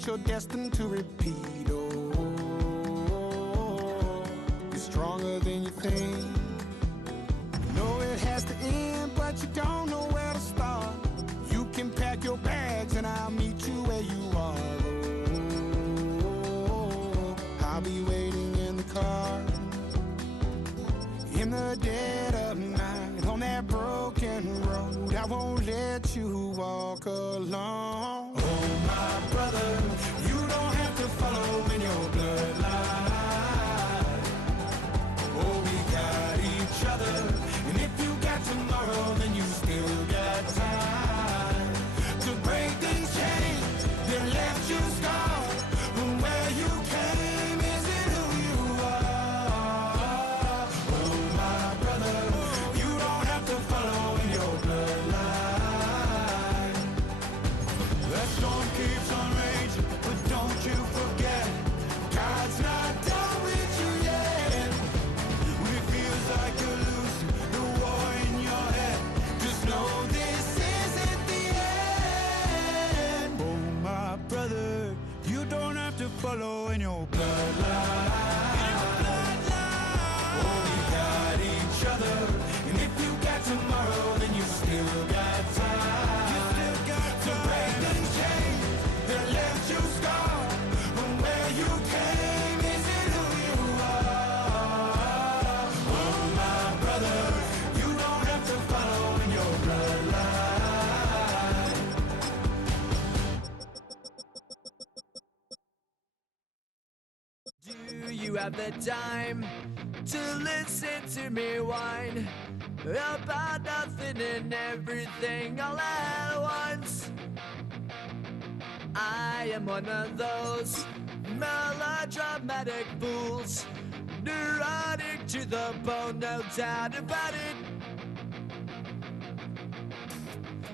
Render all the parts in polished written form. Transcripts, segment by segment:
that you're destined to repeat. Oh, you're stronger than you think. You know it has to end, but you don't know where to start. You can pack your bags and I'll meet you where you are. Oh, I'll be waiting in the car in the dead of night on that broken road. I won't let you walk alone. Oh, my brother, you don't have to follow in your bloodline. Oh, we got each other, and if you got tomorrow, then you still got time to break these chains that left you scarred. From where you came isn't who you are. Oh, my brother, you don't have to follow in your bloodline. The storm keeps on raging, but don't you forget, God's not done with you yet. When it feels like you're losing the war in your head, just know this isn't the end. Oh, my brother, you don't have to follow in your bloodline. Oh, we got each other, and if you got tomorrow, then you still got time. You still got to break the chains that left you scarred. From where you came isn't who you are. Oh, my brother, you don't have to follow in your bloodline. Do you have the time to listen to me whine about nothing and everything all at once? I am one of those melodramatic fools, neurotic to the bone, no doubt about it.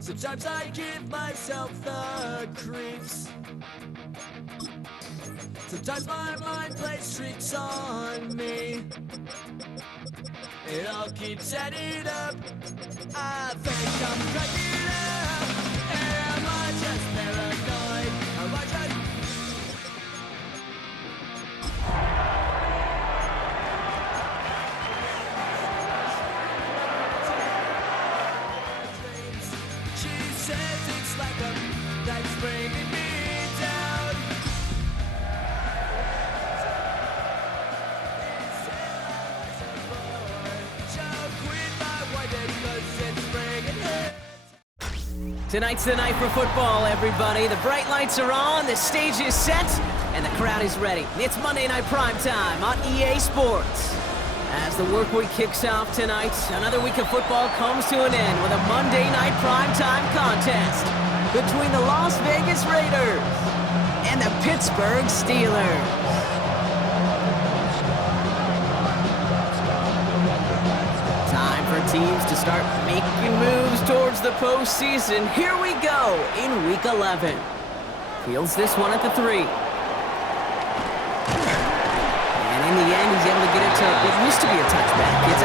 Sometimes I give myself the creeps. Sometimes my mind plays tricks on me. It all keeps adding up. I think I'm cracking up. Am I just paranoid? Am I just... She says it's like a that's bringing me down. Tonight's the night for football, everybody. The bright lights are on, the stage is set, and the crowd is ready. It's Monday Night Primetime on EA Sports. As the work week kicks off tonight, another week of football comes to an end with a Monday Night Primetime contest between the Las Vegas Raiders and the Pittsburgh Steelers. Time for teams to start making moves towards the postseason. Here we go in Week 11. Fields this one at the 3. And in the end, he's able to get it to what used to be a touchback. It's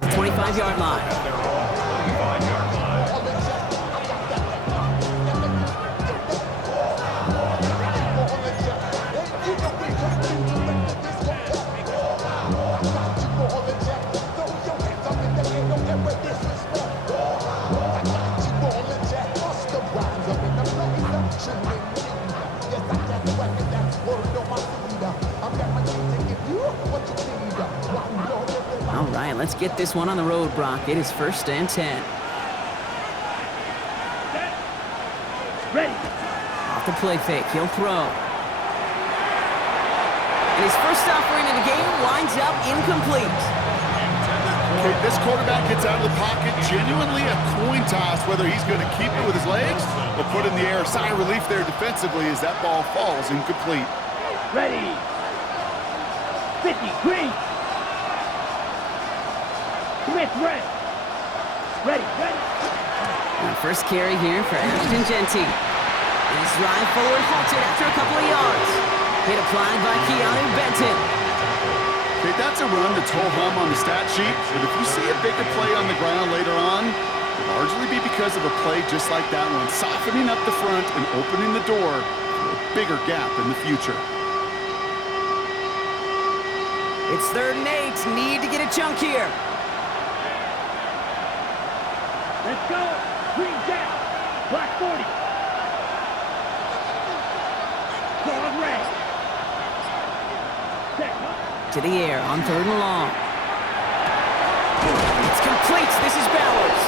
the 25-yard line. All right, let's get this one on the road, Brock. It is 1st and 10. Ready. Off the play fake, he'll throw. And his first offering in the game winds up incomplete. Okay, this quarterback gets out of the pocket, genuinely a coin toss whether he's going to keep it with his legs or put it in the air. Sigh of relief there defensively as that ball falls incomplete. Ready. 50, green. Smith, red. Ready. And first carry here for Ashton Genty. And his drive forward halted after a couple of yards. Hit applied by Keanu Benton. Okay, that's a run that's ho-hum on the stat sheet, but if you see a bigger play on the ground later on, it'll largely be because of a play just like that one, softening up the front and opening the door for a bigger gap in the future. It's 3rd and 8. Need to get a chunk here. Let's go. Green down. Black 40. Going red. To the air on 3rd and long. It's complete. This is Bowers.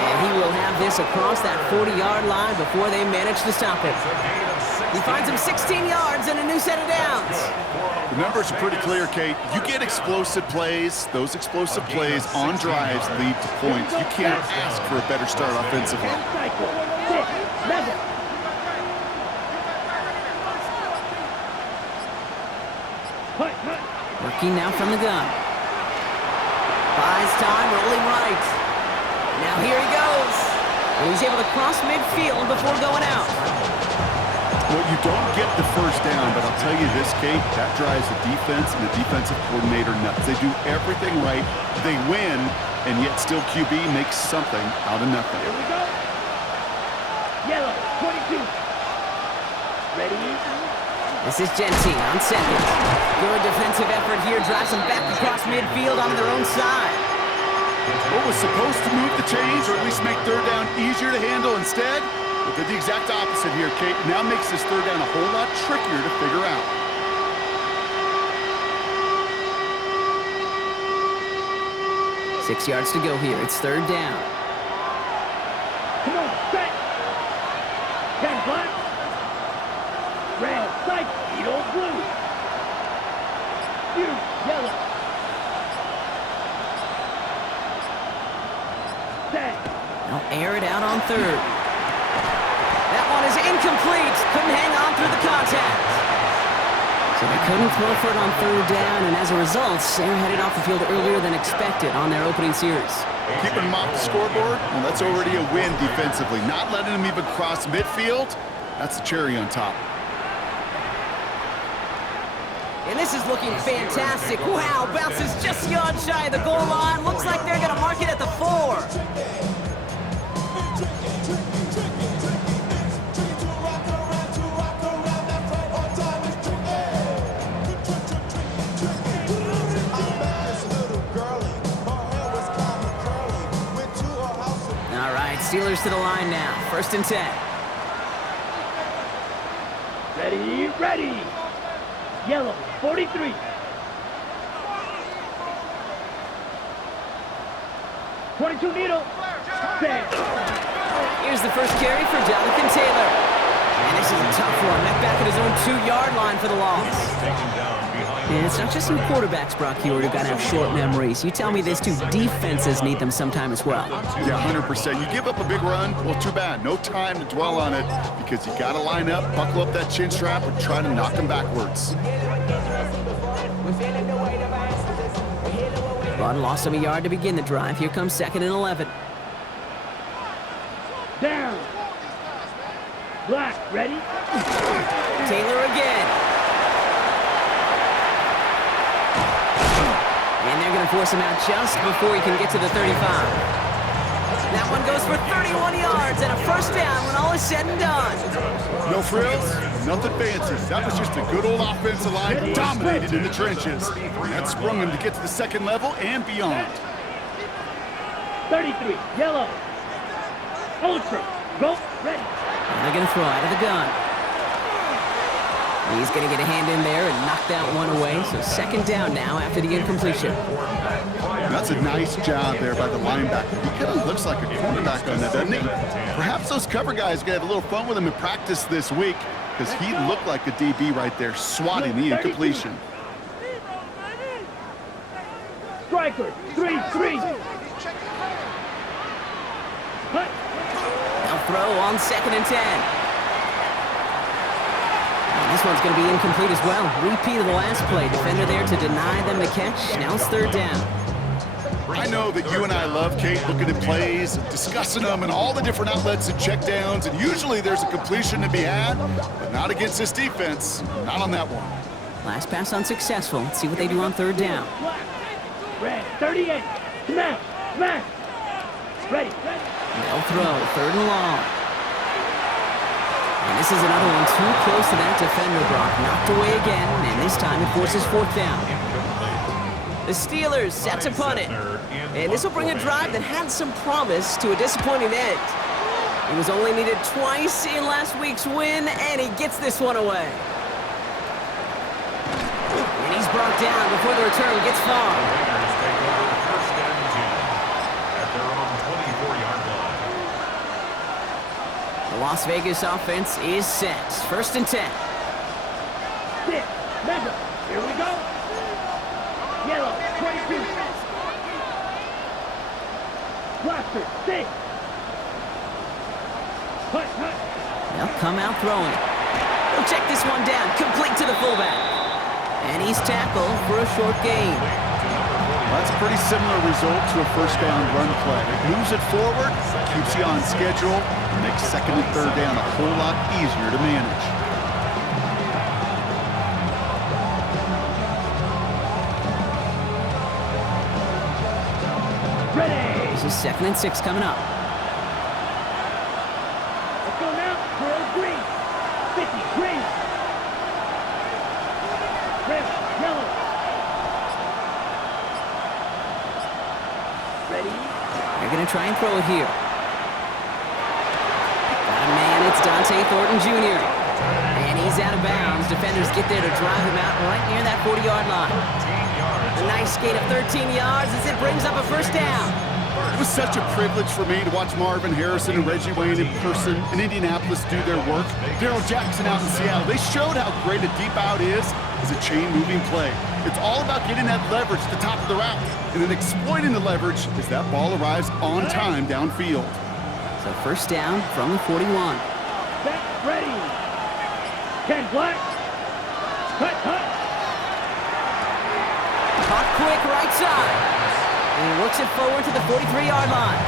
And he will have this across that 40-yard line before they manage to stop him. He finds him 16 yards and a new set of downs. The numbers are pretty clear, Kate. You get explosive plays. Those explosive plays on drives lead to points. You can't ask for a better start offensively. Working now from the gun. Buys time, rolling right. Now here he goes. And he's able to cross midfield before going out. Well, you don't get the first down, but I'll tell you this, Kate, that drives the defense and the defensive coordinator nuts. They do everything right. They win, and yet still QB makes something out of nothing. Here we go. Yellow, 22. Ready? This is Genty on 2nd. Good defensive effort here. Drives them back across midfield onto their own side. What was supposed to move the chains, or at least make 3rd down easier to handle instead? But did the exact opposite here, Kate. Now makes this 3rd down a whole lot trickier to figure out. Six yards to go here. It's 3rd down. Come on, set. 10 black. Red, sight, Edo blue. You, yellow. Set. They'll air it out on 3rd. That one is incomplete. Couldn't hang on through the contact. So they couldn't throw for it on 3rd down, and as a result, they're headed off the field earlier than expected on their opening series. Keeping them off the scoreboard, well, that's already a win defensively. Not letting them even cross midfield, that's the cherry on top. And this is looking fantastic. Wow, bounces just yard shy of the goal line. Looks like they're going to mark it at the 4. All right, Steelers to the line now. 1st and 10. Ready. Yellow, 43. .22 needle. Here's the first carry for Jonathan Taylor. And this is a tough one. Met back at his own 2-yard line for the loss. And it's not just some quarterbacks, Brock Hewitt, who got to have short memories. You tell me this too, defenses need them sometime as well. Yeah, 100%. You give up a big run, well, too bad. No time to dwell on it because you got to line up, buckle up that chin strap, and try to knock them backwards. Run lost him a yard to begin the drive. Here comes 2nd and 11. Down. Black, ready? Taylor again. And they're going to force him out just before he can get to the 35. That one goes for 31 yards and a first down when all is said and done. No frills, nothing fancy. That was just a good old offensive line dominated in the trenches. That sprung him to get to the 2nd level and beyond. 33, yellow. Ultra, go, ready. And they're going to throw out of the gun. He's going to get a hand in there and knock that one away. So 2nd down now after the incompletion. That's a nice job there by the linebacker. He kind of looks like a cornerback on that, doesn't he? Perhaps those cover guys are going to have a little fun with him in practice this week. because he looked like a DB right there, swatting the incompletion. Striker, 3-3. Hut. They'll throw on 2nd and 10. And this one's going to be incomplete as well. Repeat of the last play. Defender there to deny them the catch. Now it's 3rd down. I know that you and I love, Kate, looking at plays, discussing them and all the different outlets and checkdowns, and usually there's a completion to be had, but not against this defense. Not on that one. Last pass unsuccessful. Let's see what they do on 3rd down. Red, 38. Smash, smash. Ready. They'll throw 3rd and long. And this is another one too close to that defender, Brock. Knocked away again, and this time it forces 4th down. The Steelers set to punt it. And this will bring a drive that had some promise to a disappointing end. He was only needed twice in last week's win, and he gets this one away. And he's brought down before the return gets far. The Las Vegas offense is set. 1st and 10. Sit. Measure. Here we go. Yellow, 22. Blaster, 6. Hut, hut. They'll come out throwing it. They'll check this one down, complete to the fullback. And he's tackled for a short gain. That's a pretty similar result to a 1st down run play. It moves it forward, keeps you on schedule, and makes 2nd and 3rd down a whole lot easier to manage. Ready. This is 2nd and 6 coming up. Let's go now. Pearl green. 50, green. Red, yellow. Ready. They're going to try and throw it here. Got a man, it's Dante Thornton Jr. And he's out of bounds. Defenders get there to drive him out right near that 40-yard line. A nice gain of 13 yards as it brings up a 1st down. It was such a privilege for me to watch Marvin Harrison and Reggie Wayne in person in Indianapolis do their work. Darrell Jackson out in Seattle. They showed how great a deep out is as a chain-moving play. It's all about getting that leverage at the top of the route and then exploiting the leverage as that ball arrives on time downfield. So 1st down from the 41. Set, ready. 10 black. Cut, cut. Caught quick right side. And he works it forward to the 43-yard line.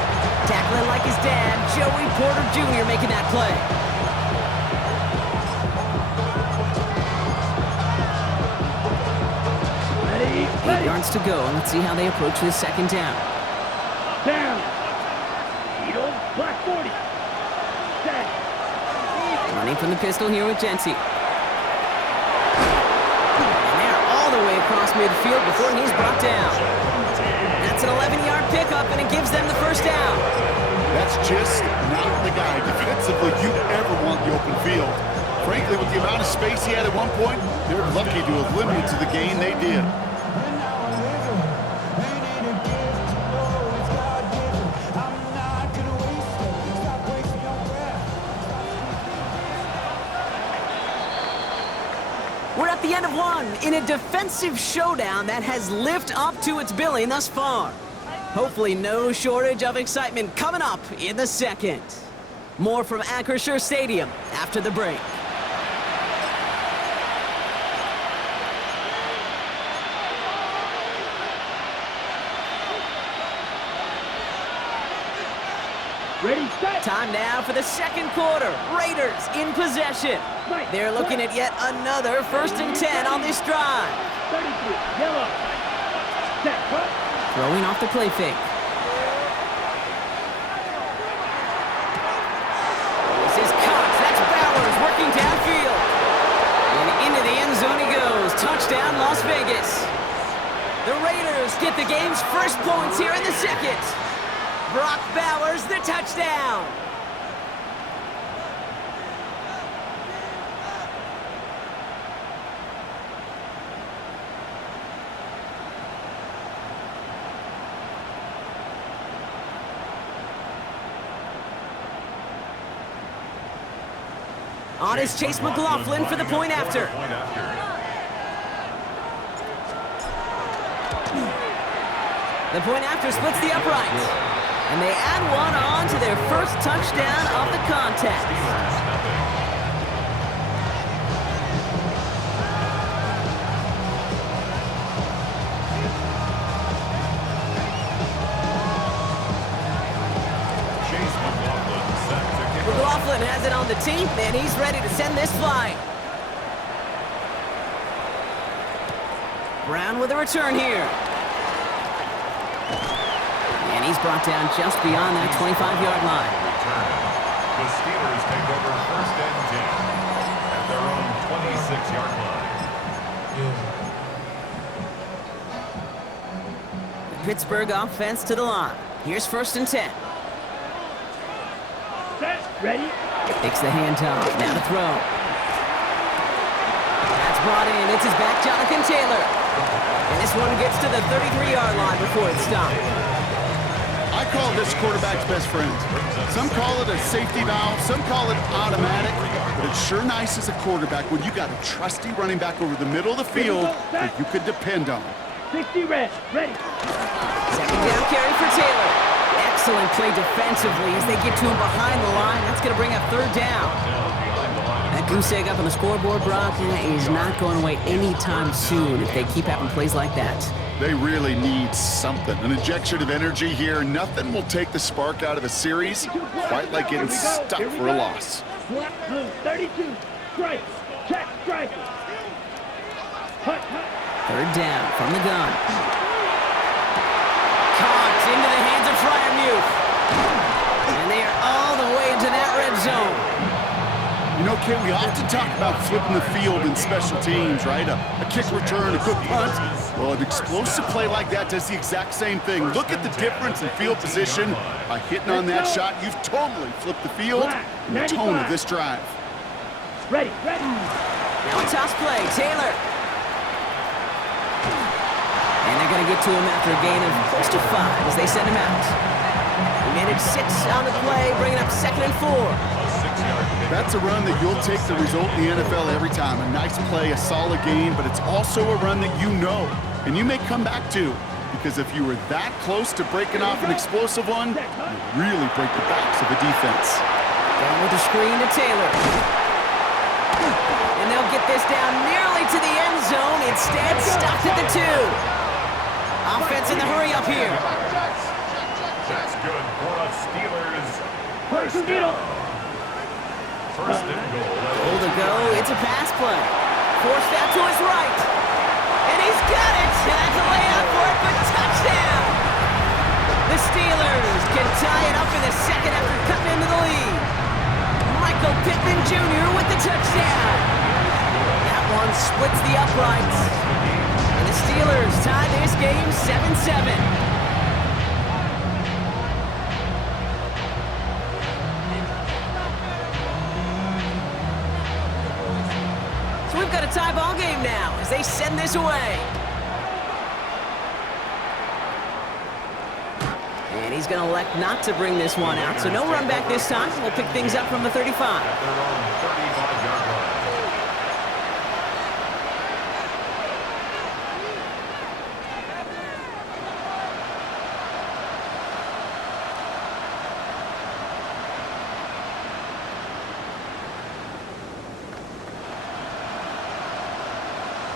Tackling like his dad, Joey Porter Jr. making that play. Ready, 8 yards to go, and let's see how they approach this 2nd down. Down. Eagle, black 40. Set. Running from the pistol here with Jency. And they're all the way across midfield before he's brought down. That's an 11-yard pickup, and it gives them the 1st down. That's just not the guy defensively you ever want the open field. Frankly, with the amount of space he had at one point, they're lucky to have limited to the gain they did. We're at the end of one in a defensive showdown that has lived up to its billing thus far. Hopefully no shortage of excitement coming up in the 2nd. More from Acrisure Stadium after the break. Ready, set. Time now for the 2nd quarter. Raiders in possession. They're looking at yet another 1st and 10 on this drive. 33, yellow. Set, cut. Throwing off the play fake. This is Cox. That's Bowers working downfield. And into the end zone he goes. Touchdown, Las Vegas. The Raiders get the game's first points here in the 2nd. Brock Bowers, the touchdown. On is Chase McLaughlin for the point after. The point after splits the uprights. And they add one on to their first touchdown of the contest. McLaughlin has it on the tee, and he's ready to send this flying. Brown with a return here. And he's brought down just beyond that 25-yard line. The Steelers take over 1st and 10 at their own 26-yard line. The Pittsburgh offense to the line. Here's 1st and 10. Ready? Takes the handoff. Now to throw. That's brought in. It's his back, Jonathan Taylor. And this one gets to the 33-yard line before it's stopped. I call this quarterback's best friend. Some call it a safety valve, some call it automatic, but it's sure nice as a quarterback when you got a trusty running back over the middle of the field that you could depend on. 60 red. Ready? Second down carry for Taylor. Excellent play defensively as they get to him behind the line. That's going to bring up 3rd down. That goose egg up on the scoreboard, Brock, is not going away anytime soon if they keep having plays like that. They really need something. An injection of energy here. Nothing will take the spark out of a series quite like getting stuck for a loss. Black blue, 32. Strike. Check. Strike. Hut. 3rd down from the gun. Caught into the hands of Fryermuth. And they are all the way into that red zone. You know, Kate, we often talk about flipping the field in special teams, right? A kick return, a good punt. Well, an explosive play like that does the exact same thing. Look at the difference in field position. By hitting on that shot, you've totally flipped the field and the tone of this drive. Ready. Now a toss play. Taylor. And they're going to get to him after a gain of close to 5 as they send him out. He managed 6 on the play, bringing up 2nd and 4. That's a run that you'll take the result in the NFL every time. A nice play, a solid gain, but it's also a run that you know and you may come back to, because if you were that close to breaking off an explosive one, you really break the backs of the defense. Down with the screen to Taylor. And they'll get this down nearly to the end zone. Instead, stopped at the 2. Offense in the hurry up here. That's good for the Steelers. First and goal. Goal to go. It's a pass play. Forced out to his right. And he's got it. And that's a layout for it, but touchdown. The Steelers can tie it up in the 2nd after cutting into the lead. Michael Pittman Jr. with the touchdown. That one splits the uprights. And the Steelers tie this game 7-7. So we've got a tie ball game now as they send this away. And he's going to elect not to bring this one out, so no run back this time. We'll pick things up from the 35.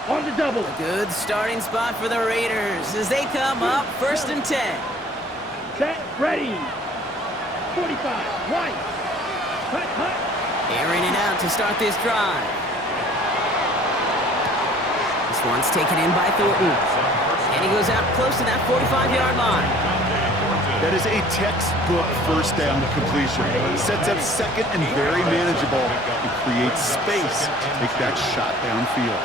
On the double. Good starting spot for the Raiders as they come up 1st and 10. Set. Ready. 45. Right. Hut. Airing it out to start this drive. This one's taken in by Thornton. And he goes out close to that 45-yard line. That is a textbook first down completion. Sets up 2nd and very manageable and creates space to take that shot downfield.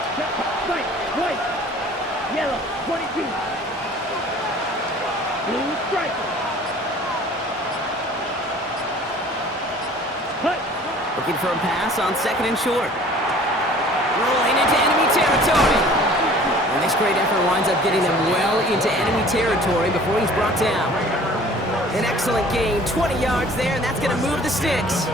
Right. White. Yellow. 22. Blue striker. Hut. Looking for a pass on 2nd and short. Rolling into enemy territory. And this great effort winds up getting them well into enemy territory before he's brought down. An excellent gain, 20 yards there, and that's going to move the sticks.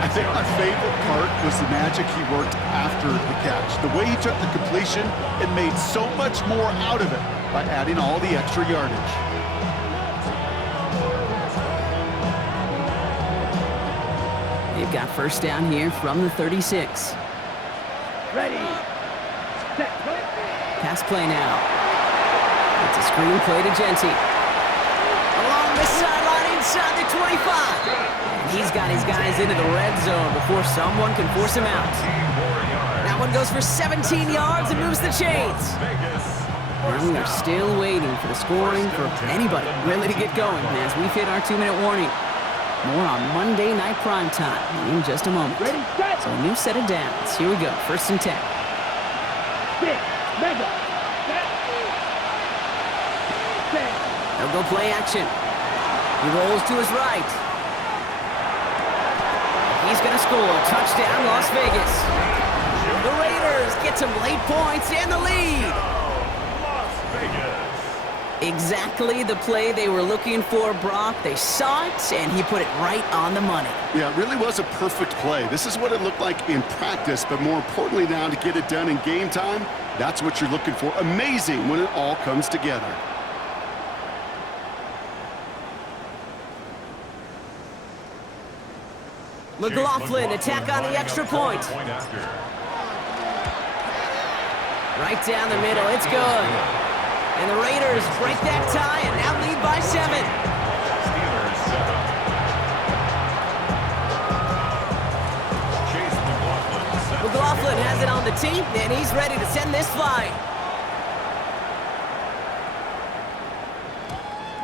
I think my favorite part was the magic he worked after the catch. The way he took the completion and made so much more out of it by adding all the extra yardage. They've got first down here from the 36. Ready. Set. Go. Pass play now. It's a screen play to Genty. Along the sideline inside the 25. And he's got his guys into the red zone before someone can force him out. That one goes for 17 yards and moves the chains. And we are still waiting for the scoring for anybody really to get going as we've hit our 2-minute warning. More on Monday Night Primetime in just a moment. Ready, set. So a new set of downs. Here we go, 1st and 10. Six. Mega. Set. Set. They'll go play action. He rolls to his right. He's going to score. Touchdown, Las Vegas. The Raiders get some late points and the lead. Las Vegas. Exactly the play they were looking for, Brock. They saw it, and he put it right on the money. Yeah, it really was a perfect play. This is what it looked like in practice, but more importantly now to get it done in game time, that's what you're looking for. Amazing when it all comes together. McLaughlin attack on the extra point. Right down the middle, it's good. And the Raiders break that tie and now lead by 7. Steelers set up. Chase McLaughlin. McLaughlin has it on the tee, and he's ready to send this flying.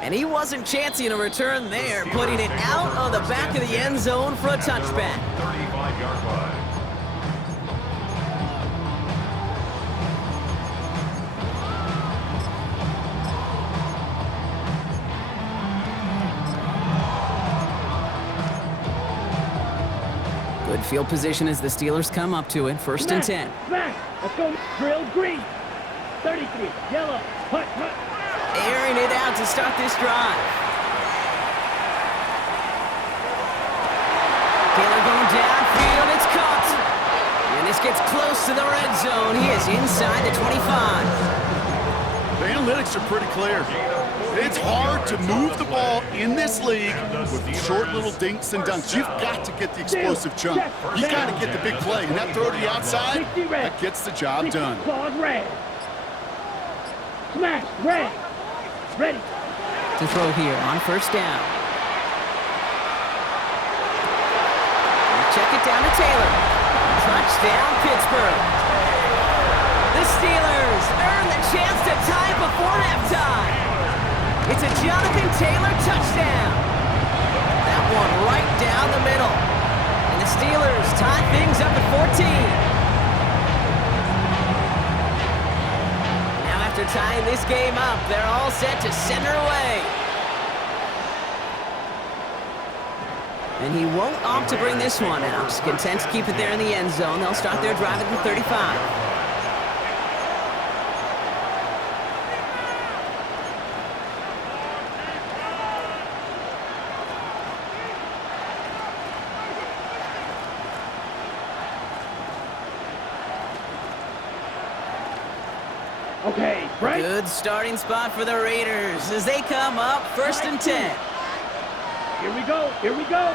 And he wasn't chancing a return there, putting it out of the back of the end zone for a touchback. 35-yard line. Good field position as the Steelers come up to it, 1st and 10. Smash. Let's go. Drill green. 33. Yellow. Hut. Airing it out to start this drive. Taylor going downfield, it's caught. And this gets close to the red zone. He is inside the 25. The analytics are pretty clear. It's hard to move the ball in this league with short little dinks and dunks. You've got to get the explosive chunk. You've got to get the big play. And that throw to the outside, that gets the job done. Claws red. Smash. Red. Ready. To throw here on 1st down. Check it down to Taylor. Touchdown, Pittsburgh. The Steelers earn the chance to tie before halftime. It's a Jonathan Taylor touchdown. That one right down the middle. And the Steelers tie things up at 14. Now after tying this game up, they're all set to send her away. And he won't opt to bring this one out. Just content to keep it there in the end zone. They'll start their drive at the 35. Okay, right. Good starting spot for the Raiders as they come up 1st and 10. Here we go.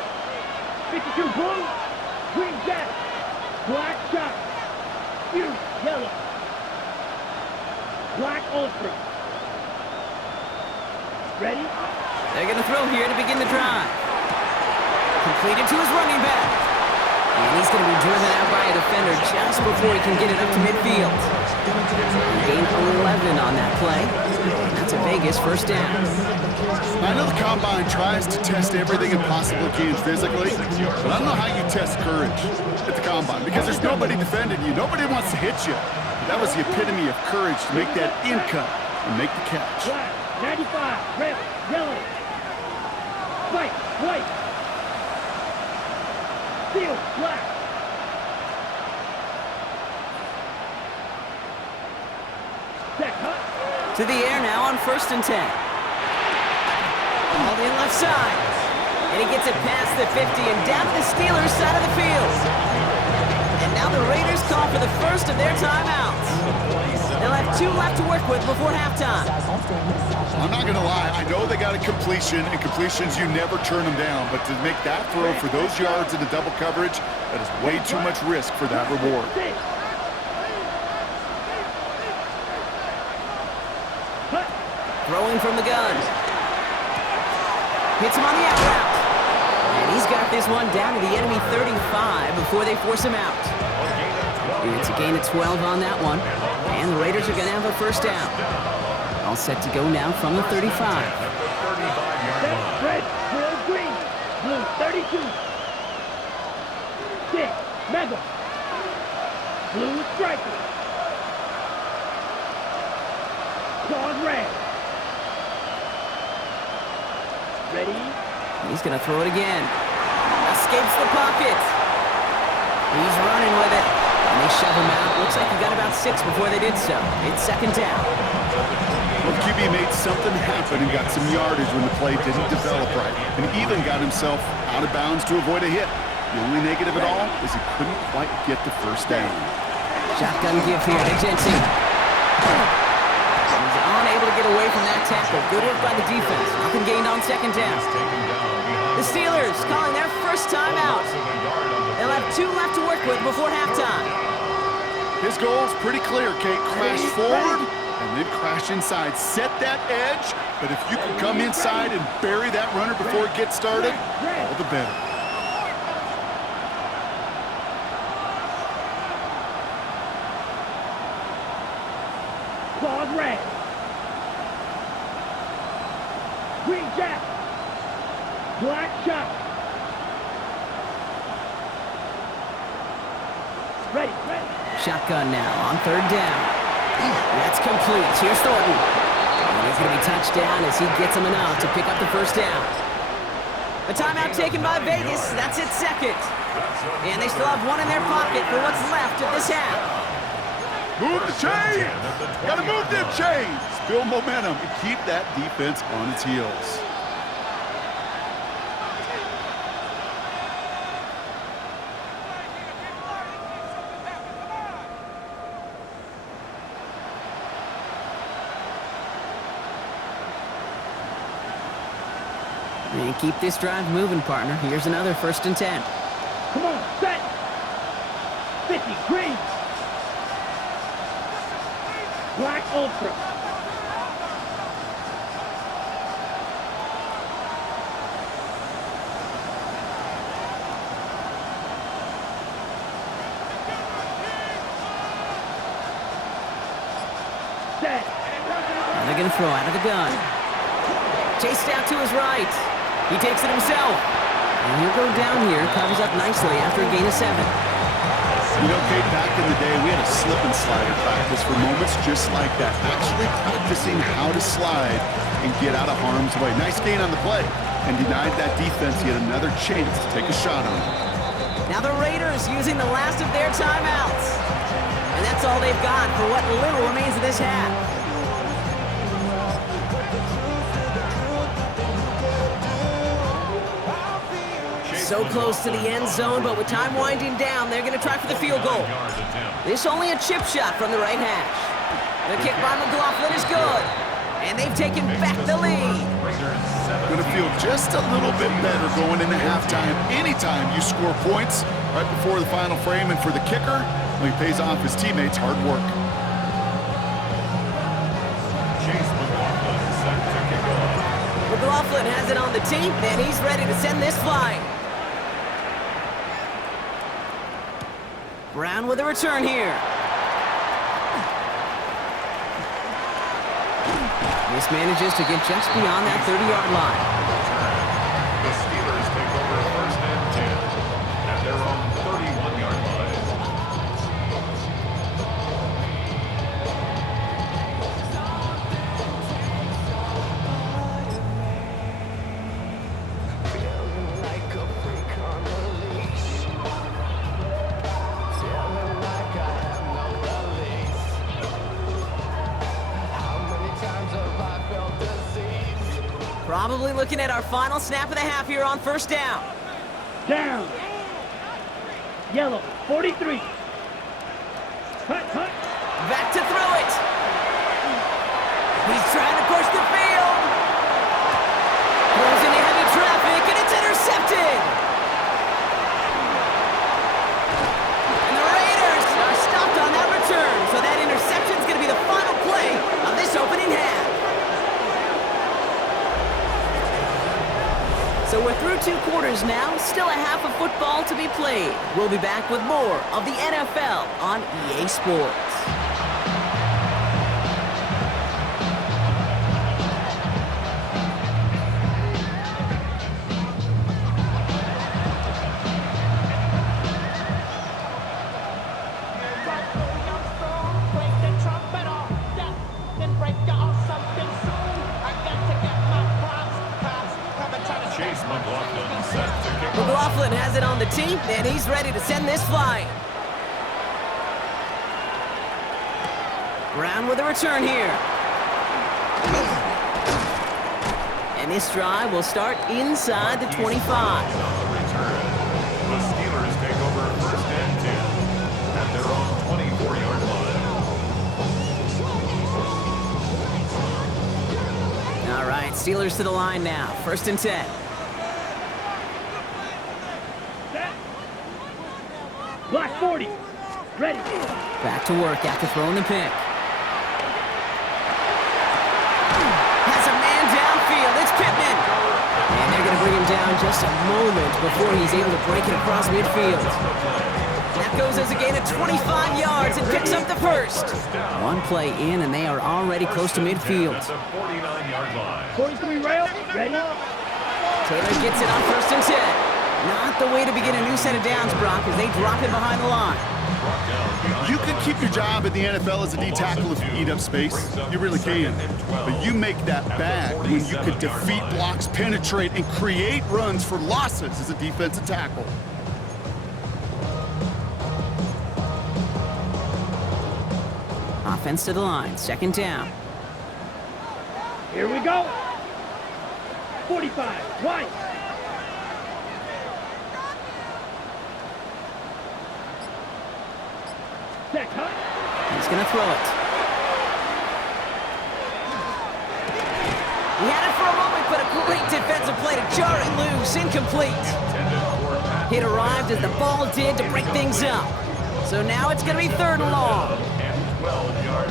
52 blue. Green jack. Black shot. Fuse yellow. Black ultra. Ready? They're going to throw here to begin the drive. Completed to his running back. And he's going to be driven out by a defender just before he can get it up to midfield. Gain 11 on that play. That's a Vegas 1st down. I know the Combine tries to test everything it possibly can physically, but I don't know how you test courage at the Combine because there's nobody defending you. Nobody wants to hit you. That was the epitome of courage to make that in cut and make the catch. Black. 95. Red. Yellow. White. White. Steel. Black. Check, huh? To the air now on 1st and 10. All in left side. And he gets it past the 50 and down to the Steelers' side of the field. And now the Raiders call for the first of their timeouts. They'll have 2 left to work with before halftime. I'm not going to lie. I know they got a completion, and completions, you never turn them down. But to make that throw for those yards in the double coverage, that is way too much risk for that reward. Throwing from the gun. Hits him on the out route. And he's got this one down to the enemy 35 before they force him out. It's a gain of 12 on that one. And the Raiders are going to have a first down. All set to go now from the 35. Red, blue, green. Blue, 32. 6, mega. Blue, striker. Claws, red. Ready? He's going to throw it again. Escapes the pocket. He's running with it. And they shove him out. Looks like he got about 6 before they did so. It's second down. Well, QB made something happen and got some yardage when the play didn't develop right, and even got himself out of bounds to avoid a hit. The only negative at all is he couldn't quite get the first down. Shotgun give here to Jensen. He's unable to get away from that tackle. Good work by the defense. Nothing gained on second down. The Steelers calling their first timeout. They'll have 2 left to work with before halftime. His goal is pretty clear, Kate. Crash forward and then crash inside. Set that edge, but if you can come inside and bury that runner before it gets started, all the better. Claws, red. Green jack. Black shot. Ready, ready. Shotgun now on third down. That's complete. Here's Thornton. And he's going to be touched down as he gets him enough to pick up the first down. A timeout taken by Vegas. That's its second. And they still have 1 in their pocket for what's left of this half. Move the chains! Gotta move them chains! Build momentum and keep that defense on its heels. And keep this drive moving, partner. Here's another 1st and 10. Come on, set. 50, green. Black ultra. Set. And they're going to throw out of the gun. Chased out to his right. He takes it himself. And he'll go down here. Covers up nicely after a gain of 7. You know, Kate, back in the day, we had a slip and slide in practice for moments just like that. Actually practicing how to slide and get out of harm's way. Nice gain on the play. And denied that defense yet another chance to take a shot on it. Now the Raiders using the last of their timeouts. And that's all they've got for what little remains of this half. So close to the end zone, but with time winding down, they're going to try for the field goal. This only a chip shot from the right hash. The kick by McLaughlin is good. And they've taken back the lead. Going to feel just a little bit better going into halftime. Anytime you score points right before the final frame, and for the kicker, well, he pays off his teammates' hard work. McLaughlin has it on the tee, and he's ready to send this flying. Brown with a return here. This manages to get just beyond that 30-yard line. The Steelers take over 1st and 10 at their own 31-yard line. Probably looking at our final snap of the half here on first down. Down. Yellow, 43. Hut, hut. Back to throw it. He's trying to push the field. Throws into heavy traffic, and it's intercepted. And the Raiders are stopped on that return, so that interception is going to be the final play of this opening half. So we're through 2 quarters now, still a half of football to be played. We'll be back with more of the NFL on EA Sports. McLaughlin has it on the tee, and he's ready to send this flying. Brown with a return here. And this drive will start inside the 25. The Steelers take over first and 10 at their own 24-yard line. All right, Steelers to the line now. First and 10. Black 40. Ready. Back to work after throwing the pick. Has a man downfield. It's Pittman. And they're going to bring him down just a moment before he's able to break it across midfield. That goes as a gain of 25 yards and picks up the first. One play in, and they are already close to midfield. 49-yard line. 43 rail. Ready. Taylor gets it on first and 10. Not the way to begin a new set of downs, Brock, as they drop him behind the line. You can keep your job in the NFL as a D tackle if you eat up space. You really can. But you make that bad when you could defeat blocks, penetrate, and create runs for losses as a defensive tackle. Offense to the line, second down. Here we go. 45. Wide. Check, huh? He's going to throw it. He had it for a moment, but a great defensive play to jar it loose. Incomplete. It arrived as the ball did to break things up. So now it's going to be third and long.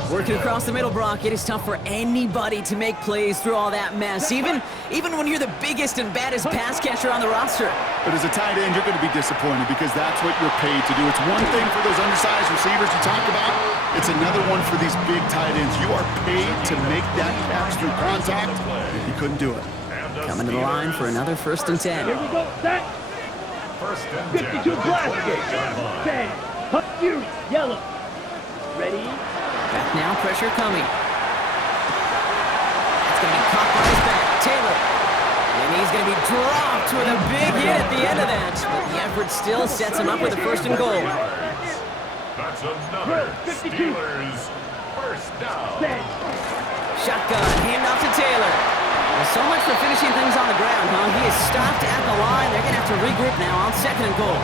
Working across the middle, Brock, it is tough for anybody to make plays through all that mess, even when you're the biggest and baddest pass catcher on the roster. But as a tight end, you're going to be disappointed because that's what you're paid to do. It's one thing for those undersized receivers you talk about. It's another one for these big tight ends. You are paid to make that catch through contact. You couldn't do it. Coming to the line for another first and 10. Here we go. Set. First and 52 plastic. 10. Hut Fury. Yellow. Ready. Back now, pressure coming. It's going to be caught by his back. Taylor. And he's going to be dropped with a big hit at the end of that. But the effort still sets him up with a first and goal. That's another Steelers first down. Set. Shotgun, handoff to Taylor. Well, so much for finishing things on the ground, huh? He is stopped at the line. They're going to have to regroup now on second and goal.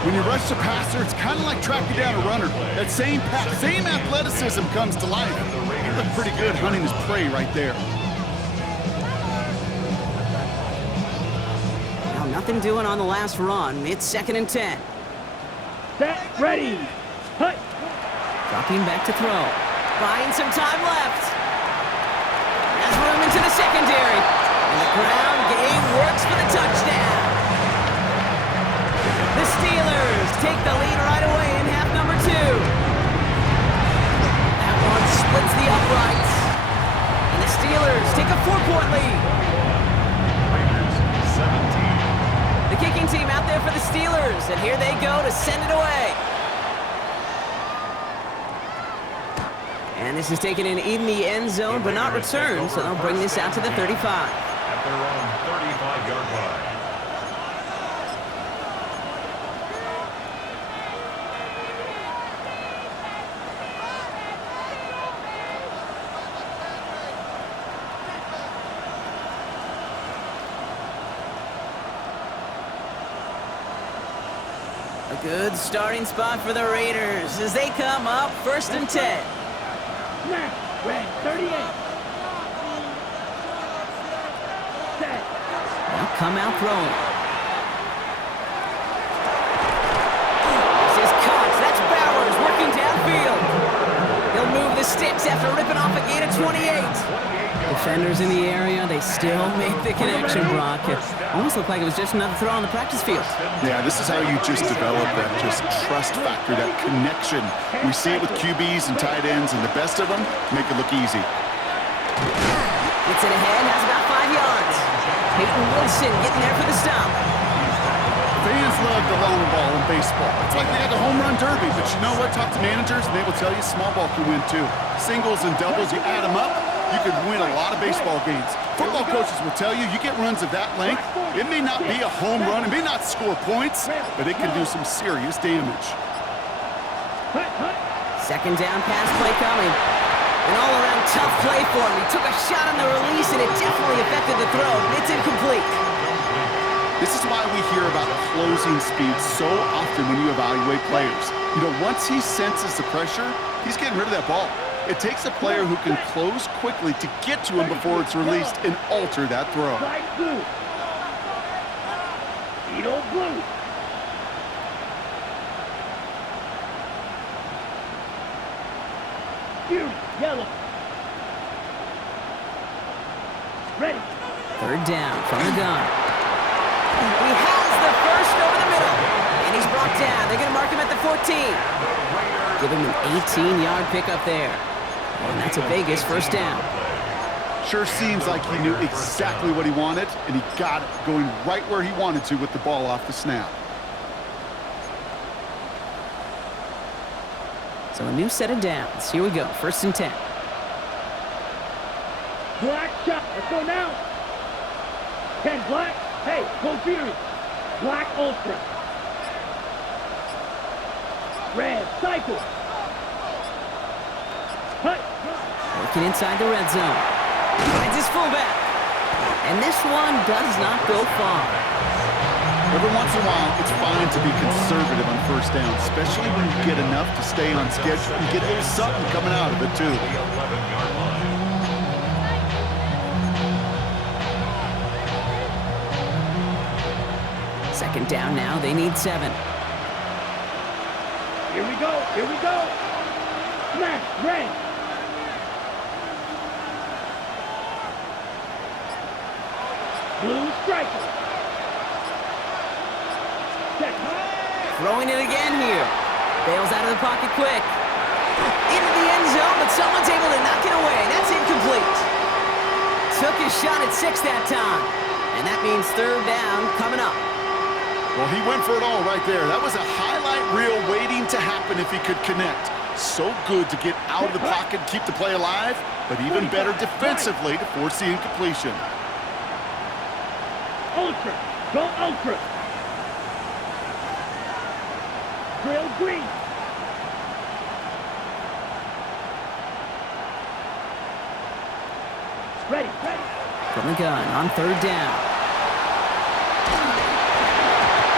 When you rush the passer, it's kind of like tracking down a runner. That same athleticism comes to life. He looked pretty good hunting his prey right there. Now, nothing doing on the last run. It's second and 10. Set. Ready. Hut. Dropping back to throw. Buying some time left. Has room into the secondary. And the ground game works for the touchdown. The Steelers take the lead right away in half number 2. That one splits the uprights. And the Steelers take a 4-point lead. Raiders 17. The kicking team out there for the Steelers. And here they go to send it away. And this is taken in the end zone, but not returned. So they'll bring this out to the 35. At their own 35-yard line. A good starting spot for the Raiders as they come up 1st and 10. Snap. Red. 38. Set. They'll come out throwing. This is Cox. That's Bowers working downfield. He'll move the sticks after ripping off a gain of 28. Defenders in the area, they still make the connection, Brock. It almost looked like it was just another throw on the practice field. Yeah, this is how you just develop that just trust factor, that connection. We see it with QBs and tight ends, and the best of them make it look easy. Gets it ahead, has about 5 yards. Peyton Wilson getting there for the stop. Fans love the long ball in baseball. It's like they had the home run derby, but you know what? Talk to managers, and they will tell you small ball can win too. Singles and doubles, you add them up, you could win a lot of baseball games. Football coaches will tell you, you get runs of that length, it may not be a home run, it may not score points, but it can do some serious damage. Second down pass play coming. An all-around tough play for him. He took a shot on the release, and it definitely affected the throw. It's incomplete. This is why we hear about closing speed so often when you evaluate players. You know, once he senses the pressure, he's getting rid of that ball. It takes a player who can close quickly to get to him before it's released and alter that throw. Light blue. Edo blue. Fury, yellow. Ready. Third down from the gun. He has the first over the middle. And he's brought down. They're going to mark him at the 14. Give him an 18-yard pickup there. And that's a Vegas first down. Sure seems like he knew exactly what he wanted, and he got it going right where he wanted to with the ball off the snap. So a new set of downs. Here we go. 1st and 10. Black shot. Let's go now. 10 black. Hey, go Fury. Black ultra. Red cycle. Hut. Working inside the red zone. Finds his fullback. And this one does not go far. Every once in a while, it's fine to be conservative on 1st down, especially when you get enough to stay on schedule. You get a little something coming out of it, too. The 11-yard line. Second down now. They need 7. Here we go. Here we go. Smash. Red. Blue striker. Check. Throwing it again here. Bails out of the pocket quick. Into the end zone, but someone's able to knock it away. That's incomplete. Took his shot at 6 that time. And that means 3rd down coming up. Well, he went for it all right there. That was a highlight reel waiting to happen if he could connect. So good to get out of the pocket, keep the play alive, but even better defensively to force the incompletion. Ultra. Go ultra. Grill green. Ready. Ready. From the gun on 3rd down.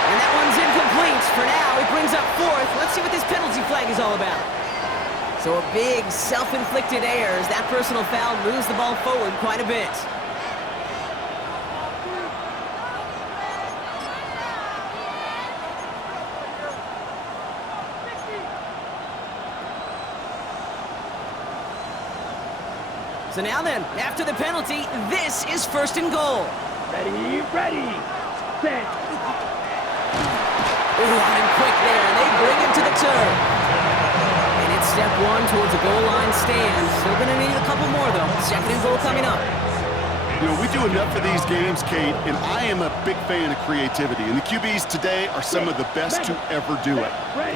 And that one's incomplete. For now, it brings up 4th. Let's see what this penalty flag is all about. So a big self-inflicted error as that personal foul moves the ball forward quite a bit. So now then, after the penalty, this is 1st and goal. Ready. Ready. Set. Ooh, on him quick there, and they bring him to the turf. And it's step 1 towards a goal line stand. Still going to need a couple more, though. 2nd and goal coming up. You know, we do enough of these games, Kate, and I am a big fan of creativity. And the QBs today are some of the best to ever do it.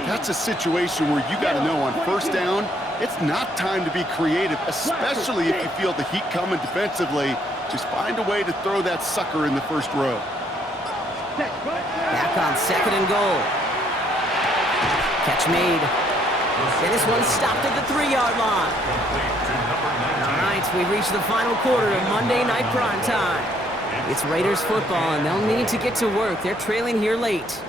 That's a situation where you got to know on 1st down, it's not time to be creative, especially if you feel the heat coming defensively. Just find a way to throw that sucker in the 1st row. Back on 2nd and goal. Catch made. And this one stopped at the 3-yard line. All right, we've reached the final quarter of Monday Night Prime Time. It's Raiders football, and they'll need to get to work. They're trailing here late.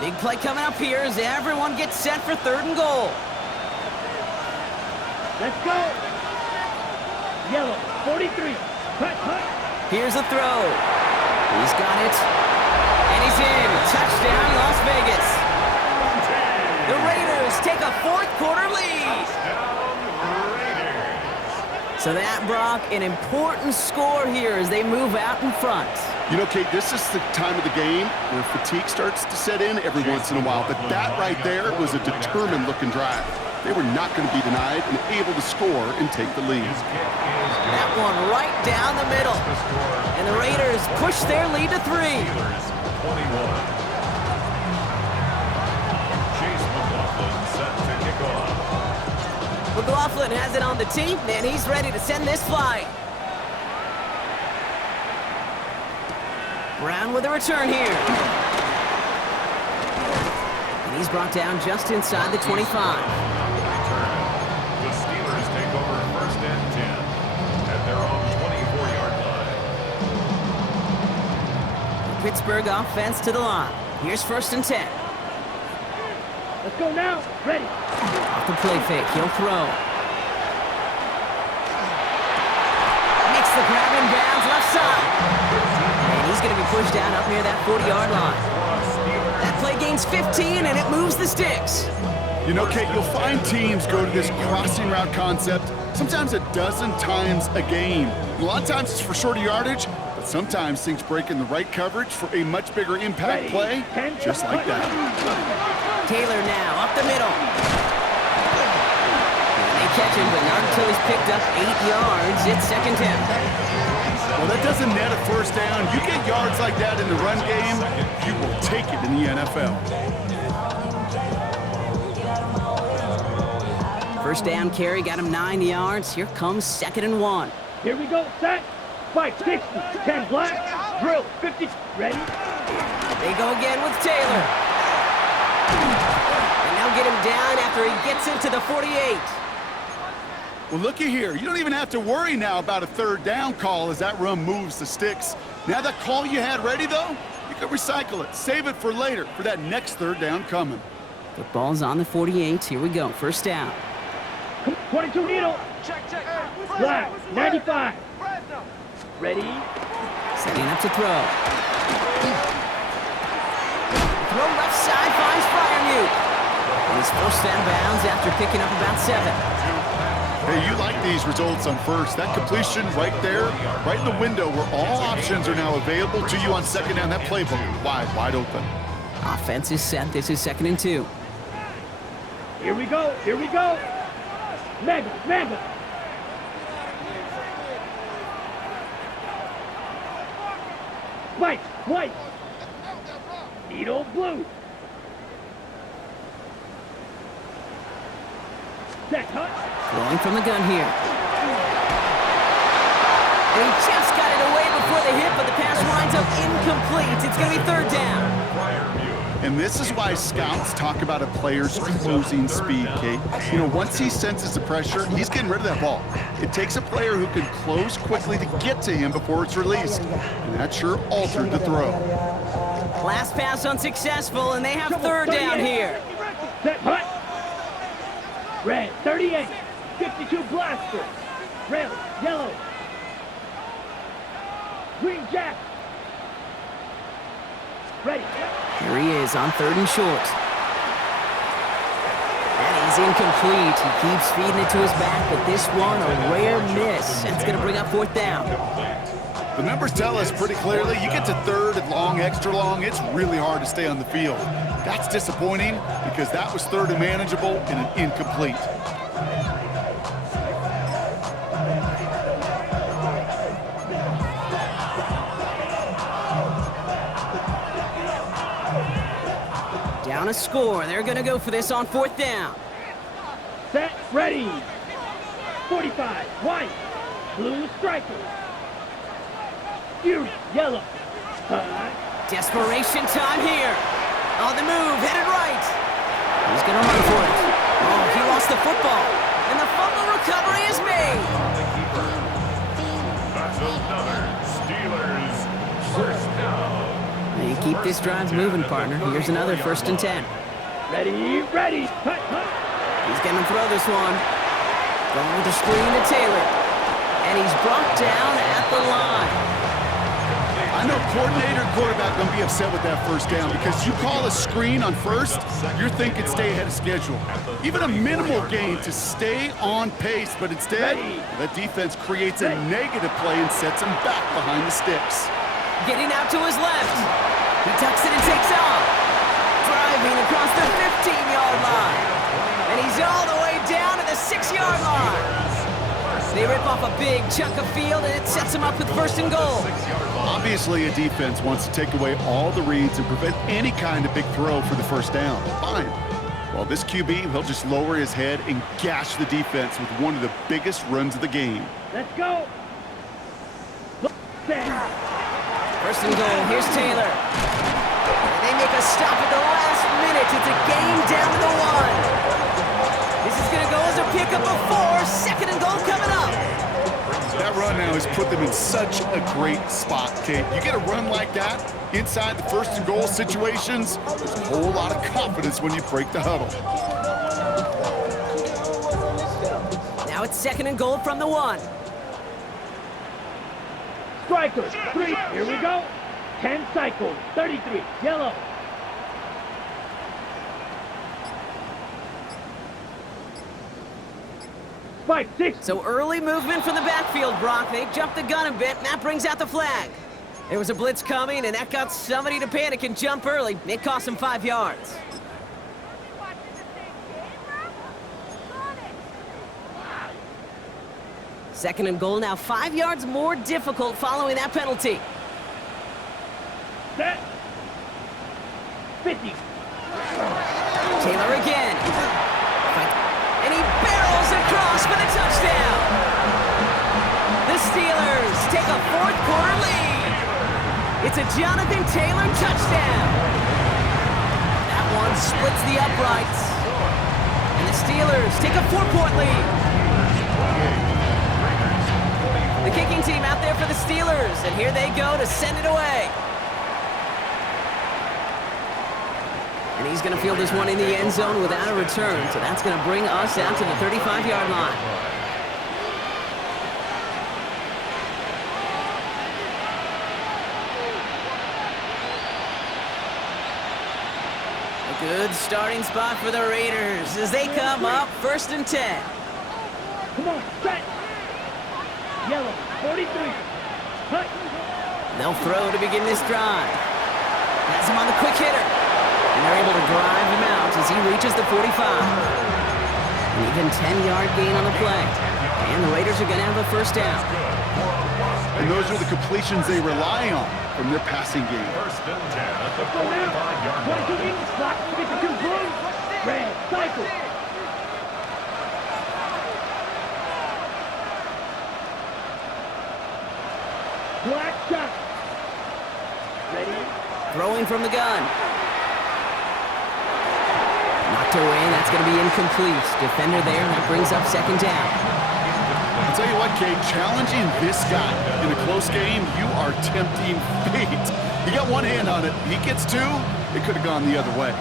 Big play coming up here as everyone gets set for 3rd and goal. Let's go. Yellow, 43. Cut. Here's a throw. He's got it. And he's in. Touchdown, Las Vegas. The Raiders take a 4th quarter lead. So that, Brock, an important score here as they move out in front. You know, Kate, this is the time of the game where fatigue starts to set in every once in a while, but that right there was a determined-looking drive. They were not going to be denied and able to score and take the lead. That one right down the middle. And the Raiders push their lead to 3. 21. Chase McLaughlin set to kick off. McLaughlin has it on the tee, and he's ready to send this flying. Brown with a return here. And he's brought down just inside the 25. The Steelers take over 1st and 10 at their own 24-yard line. Pittsburgh offense to the line. Here's 1st and 10. Let's go now. Ready. Off the play fake, he'll throw. Makes the grab in bounds left side. And he's going to be pushed down up near that 40-yard line. That play gains 15, and it moves the sticks. You know, Kate, you'll find teams go to this crossing route concept sometimes a dozen times a game. And a lot of times it's for shorter yardage, but sometimes things break in the right coverage for a much bigger impact play, just like that. Taylor now up the middle. And they catch him, but not until he's picked up 8 yards. It's 2nd down. Well, that doesn't net a 1st down. You get yards like that in the run game, you will take it in the NFL. 1st down carry got him 9 yards. Here comes 2nd and 1. Here we go. Set. 560. 10 black. Drill. 50. Ready. They go again with Taylor. And now get him down after he gets into the 48. Well, looky here. You don't even have to worry now about a 3rd down call as that run moves the sticks. Now that call you had ready, though, you can recycle it. Save it for later for that next 3rd down coming. The ball's on the 48. Here we go. 1st down. 22 needle. Black. 95. Ready. Setting up to throw. Throw left side finds Fryermuth. And he's forced out of bounds after picking up about 7. Hey, you like these results on 1st. That completion right there, right in the window where all options are now available to you on 2nd down. That playbook wide open. Offense is set. This is 2nd and 2. Here we go. Here we go. Mega. White. Needle blue. Set touch. Throwing from the gun here. And he just got it away before the hit, but the pass winds up incomplete. It's going to be 3rd down. And this is why scouts talk about a player's closing speed, Kate. You know, once he senses the pressure, he's getting rid of that ball. It takes a player who can close quickly to get to him before it's released. And that sure altered the throw. Last pass unsuccessful, and they have 3rd down here. Set hut. Red. 38. 52 blaster. Red. Yellow. Green jack. Ready. Here he is on 3rd and short. And he's incomplete. He keeps feeding it to his back, but this one a rare miss. That's going to bring up 4th down. The numbers tell us pretty clearly, you get to 3rd and long, extra long, it's really hard to stay on the field. That's disappointing because that was 3rd and manageable and an incomplete. Down a score. They're going to go for this on 4th down. Set. Ready. 45. White. Blue striker. Fury. Yellow. Desperation time here. On the move. Headed right. He's going to run for it. Oh, he lost the football. And the fumble recovery is made. That's another Steelers 1st down. He keep this drive moving, partner. Here's another 1st and 10. Ready, ready. Cut, cut. He's going to throw this one. Going with the screen to Taylor. And he's brought down at the line. I know coordinator and quarterback going to be upset with that 1st down because you call a screen on 1st, you're thinking stay ahead of schedule. Even a minimal gain to stay on pace, but instead, that defense creates a negative play and sets him back behind the sticks. Getting out to his left. He tucks it and takes off. Driving across the 15-yard line. And he's all the way down to the 6-yard line. They rip off a big chunk of field, and it sets him up with 1st and goal. Obviously, a defense wants to take away all the reads and prevent any kind of big throw for the 1st down. Fine. Well, this QB, he'll just lower his head and gash the defense with one of the biggest runs of the game. Let's go. 1st and goal. Here's Taylor. And they make a stop at the last minute. It's a game down to the 1. This is going to go as a pickup of 4. 2nd and goal coming up. That run now has put them in such a great spot, Kate. You get a run like that inside the 1st and goal situations, there's a whole lot of confidence when you break the huddle. Now it's 2nd and goal from the 1. Strikers, 3. Here we go. 10 cycles, 33. Yellow. Spike, 6. So early movement from the backfield, Brock. They jumped the gun a bit, and that brings out the flag. There was a blitz coming, and that got somebody to panic and jump early. It cost him 5 yards. Second and goal now, 5 yards more difficult following that penalty. Set. 50. Taylor again. And he barrels across for the touchdown. The Steelers take a 4th quarter lead. It's a Jonathan Taylor touchdown. That one splits the uprights. And the Steelers take a 4-point lead. The kicking team out there for the Steelers, and here they go to send it away. And he's going to field this one in the end zone without a return, so that's going to bring us out to the 35-yard line. A good starting spot for the Raiders as they come up 1st and 10. Come on, set. Yellow, 43. Cut. They'll throw to begin this drive. Has him on the quick hitter. And they're able to drive him out as he reaches the 45. An even 10-yard gain on the play. And the Raiders are going to have a 1st down. And those are the completions they rely on from their passing game. 1st and 10 at the Go now. 45-yard 22 line. in. Block. 52 blue. Red. Cycle. Black shot. Ready. Throwing from the gun. Knocked away, and that's going to be incomplete. Defender there, and that brings up 2nd down. I'll tell you what, Kate, challenging this guy in a close game, you are tempting fate. He got one hand on it. He gets 2, it could have gone the other way.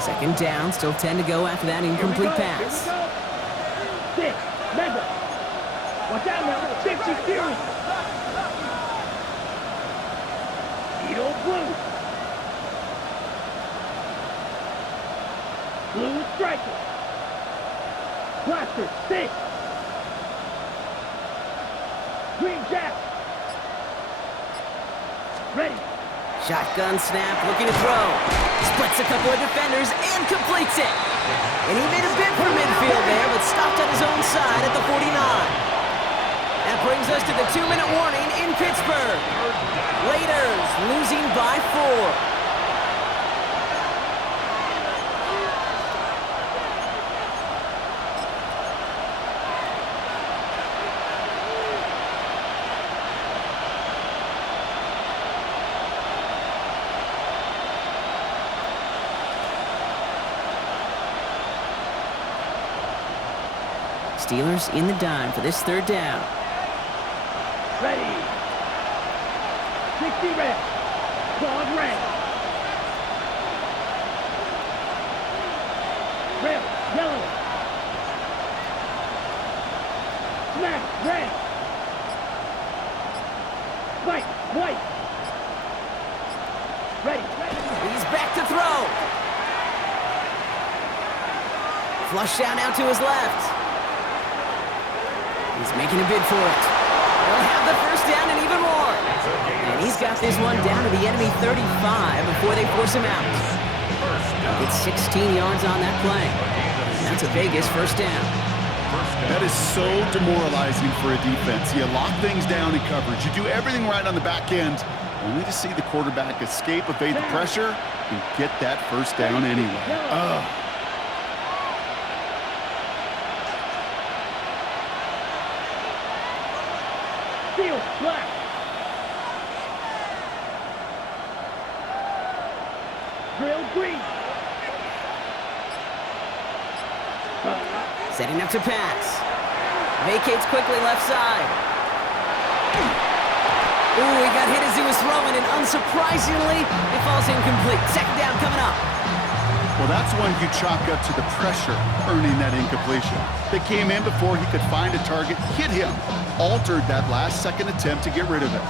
2nd down, still 10 to go after that incomplete pass. 6. Mega. Watch out now. 50 series. Edo blue. Blue striker. Blaster. 6. Green jack. Ready. Shotgun snap, looking to throw. Splits a couple of defenders and completes it. And he made a bid for midfield there, but stopped on his own side at the 49. That brings us to the 2-minute warning in Pittsburgh. Raiders losing by 4. Steelers in the dime for this 3rd down. Ready. 60 red. Claude red. Red. White. White. Ready. He's back to throw. Flush down out to his left. He's making a bid for it. He'll have the first down and even more. And he's got this one down to the enemy 35 before they force him out. It's 16 yards on that play. That's a Vegas first down. That is so demoralizing for a defense. You lock things down in coverage. You do everything right on the back end, only to see the quarterback escape, evade the pressure, and get that first down anyway. Ugh. Field. Black. Drill. Green. Setting up to pass. Vacates quickly left side. Ooh, he got hit as he was throwing, and unsurprisingly, it falls incomplete. Second down coming up. Well, that's one you chalk up to the pressure earning that incompletion. They came in before he could find a target, hit him, altered that last-second attempt to get rid of it.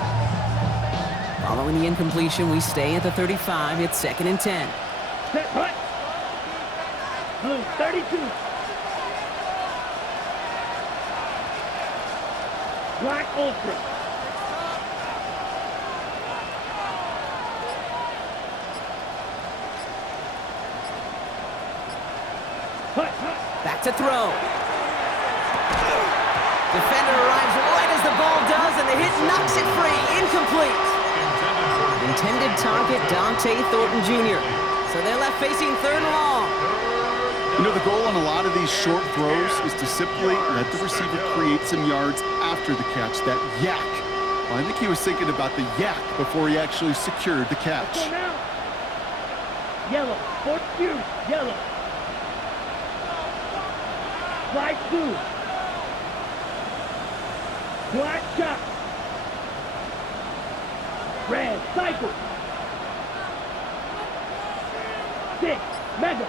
Following the incompletion, we stay at the 35. It's 2nd and 10. Set. Hut. Blue. 32. Black Ultra. Hut. Back to throw. Defender arrives right as the ball does, and the hit knocks it free. Incomplete. Intended target, Dante Thornton Jr. So they're left facing 3rd and long. You know, the goal on a lot of these short throws is to simply let the receiver create some yards after the catch, that yak. Well, I think he was thinking about the yak before he actually secured the catch. Go now. Yellow. 4th Q. Yellow. Light blue. Black shot. Red. Cycle. 6. Mega.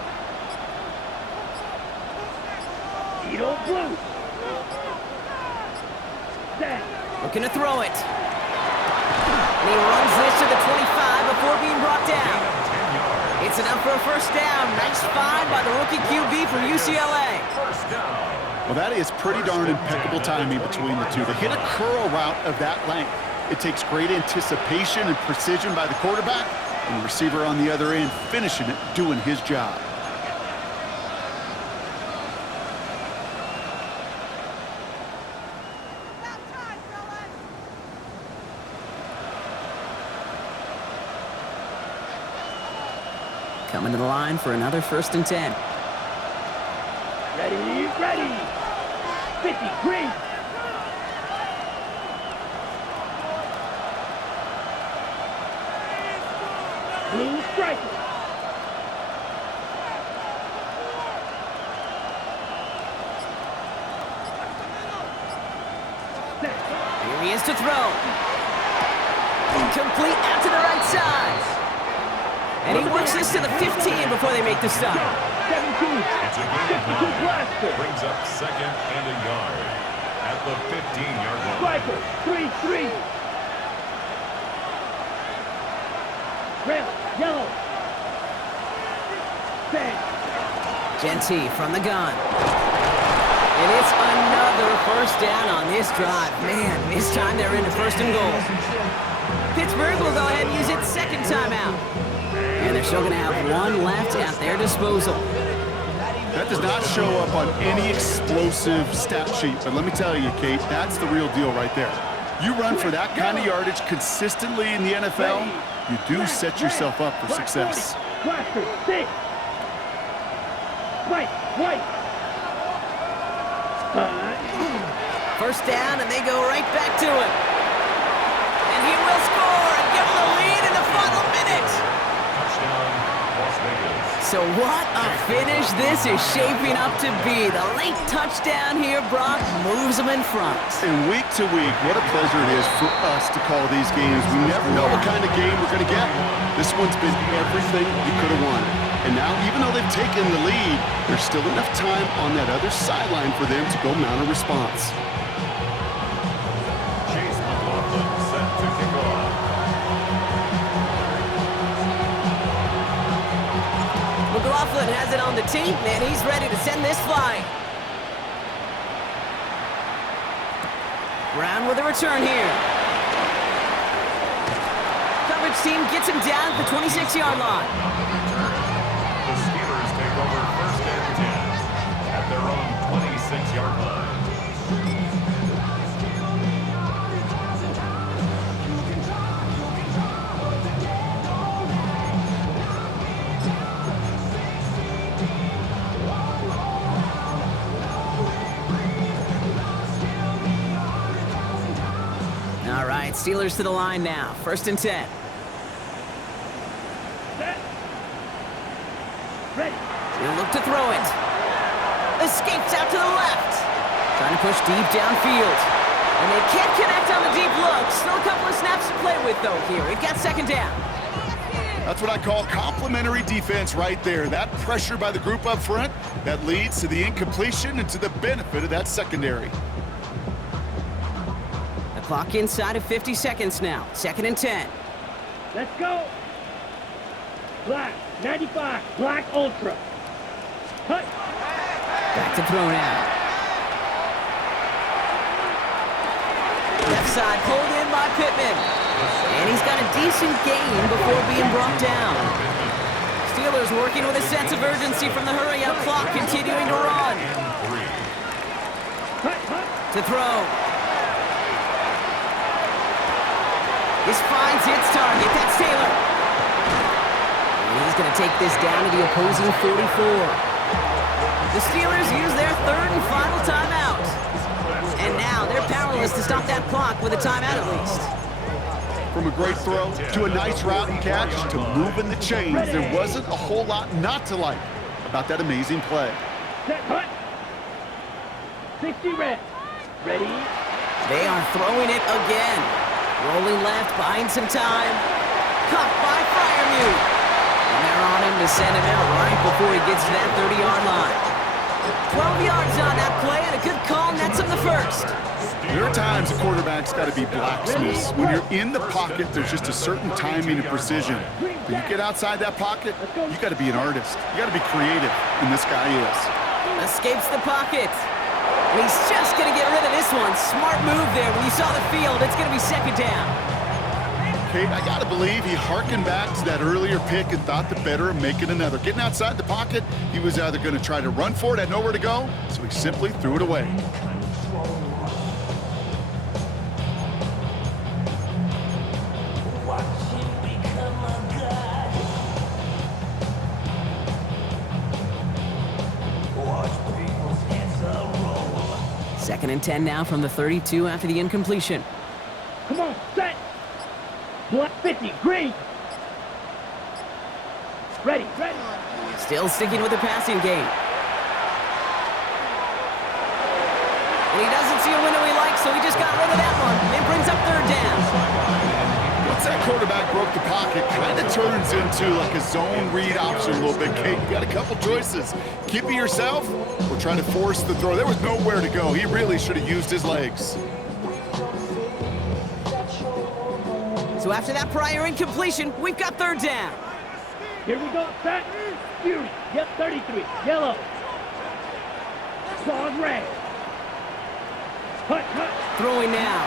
Edo blue. Set. Looking to throw it. And he runs this to the 25 before being brought down. It's enough for a first down. Nice find by the rookie QB from UCLA. Well, that is pretty darn impeccable timing between the two. To hit a curl route of that length, it takes great anticipation and precision by the quarterback, and the receiver on the other end finishing it, doing his job. Coming to the line for another 1st and 10. Ready. 50. Green. Blue striker. Here he is to throw. Incomplete out to the right side. And he works this to the 15 before they make the stop. 17. It's a gain of 9. Blaster. Brings up 2nd and a yard at the 15-yard line. Striker. 3-3. Red. Yellow. Set. Genty from the gun. And it's another first down on this drive. Man, this time they're into 1st and goal. Pittsburgh will go ahead and use its 2nd timeout. And they're still going to have one left at their disposal. That does not show up on any explosive stat sheet, but let me tell you, Kate, that's the real deal right there. You run for that kind of yardage consistently in the NFL, you do set yourself up for success. Blaster. 6. White. First down, and they go right back to him. And he will score and give them the lead in the final minute. Touchdown, Las Vegas. So what a finish this is shaping up to be. The late touchdown here, Brock, moves them in front. And week to week, what a pleasure it is for us to call these games. We never know what kind of game we're going to get. This one's been everything you could have wanted. And now, even though they've taken the lead, there's still enough time on that other sideline for them to go mount a response. and has it on the tee, and he's ready to send this flying. Brown with a return here. Coverage team gets him down at the 26-yard line. The Steelers take over first and 10 at their own 26-yard line. All right, Steelers to the line now. First and 10. Set. Ready. He'll look to throw it. Escapes out to the left. Trying to push deep downfield. And they can't connect on the deep look. Still a couple of snaps to play with, though, here. We've got second down. That's what I call complimentary defense right there. That pressure by the group up front, that leads to the incompletion and to the benefit of that secondary. The clock inside of 50 seconds now. Second and 10. Let's go. Black, 95, black ultra. Cut. Back to throw now. Left side pulled in by Pittman. And he's got a decent gain before being brought down. Steelers working with a sense of urgency from the hurry-up clock, continuing to run. Cut, cut. To throw. This finds its target. That's Taylor. And he's going to take this down to the opposing 44. The Steelers use their third and final timeout. And now they're powerless to stop that clock with a timeout at least. From a great throw to a nice route and catch to moving the chains, there wasn't a whole lot not to like about that amazing play. Set, cut. 60 red. Ready. They are throwing it again. Rolling left, buying some time. Caught by Freiermuth. And they're on him to send him out right before he gets to that 30-yard line. 12 yards on that play, and a good call nets him the first. There are times a quarterback's got to be blacksmiths. When you're in the pocket, there's just a certain timing and precision. When you get outside that pocket, you got to be an artist. You got to be creative, and this guy is. Escapes the pocket. And he's just going to get rid of this one. Smart move there. When you saw the field, it's going to be second down. Kate, I got to believe he harkened back to that earlier pick and thought the better of making another. Getting outside the pocket, he was either going to try to run for it, had nowhere to go, so he simply threw it away. Second and 10 now from the 32 after the incompletion. Come on, set. Black 50, green. Ready, ready. Still sticking with the passing game. And he doesn't see a window he likes, so he just got rid of that one. It brings up third down. Once that quarterback broke the pocket, kind of turns into like a zone read option a little bit, Kate. You got a couple choices. Keep it yourself or try to force the throw. There was nowhere to go. He really should have used his legs. So after that prior incompletion, we've got third down. Here we go, set. Fury, yep, 33, yellow. Claws red. Cut, cut. Throwing now.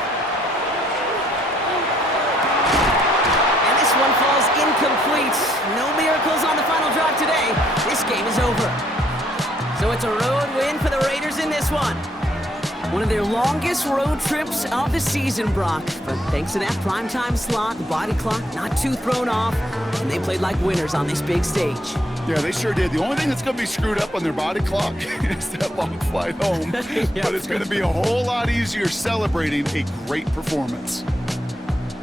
And this one falls incomplete. No miracles on the final drive today. This game is over. So it's a road win for the Raiders in this one. One of their longest road trips of the season, Brock. But thanks to that primetime slot, the body clock not too thrown off, and they played like winners on this big stage. Yeah, they sure did. The only thing that's going to be screwed up on their body clock is that long flight home. Yeah. But it's going to be a whole lot easier celebrating a great performance.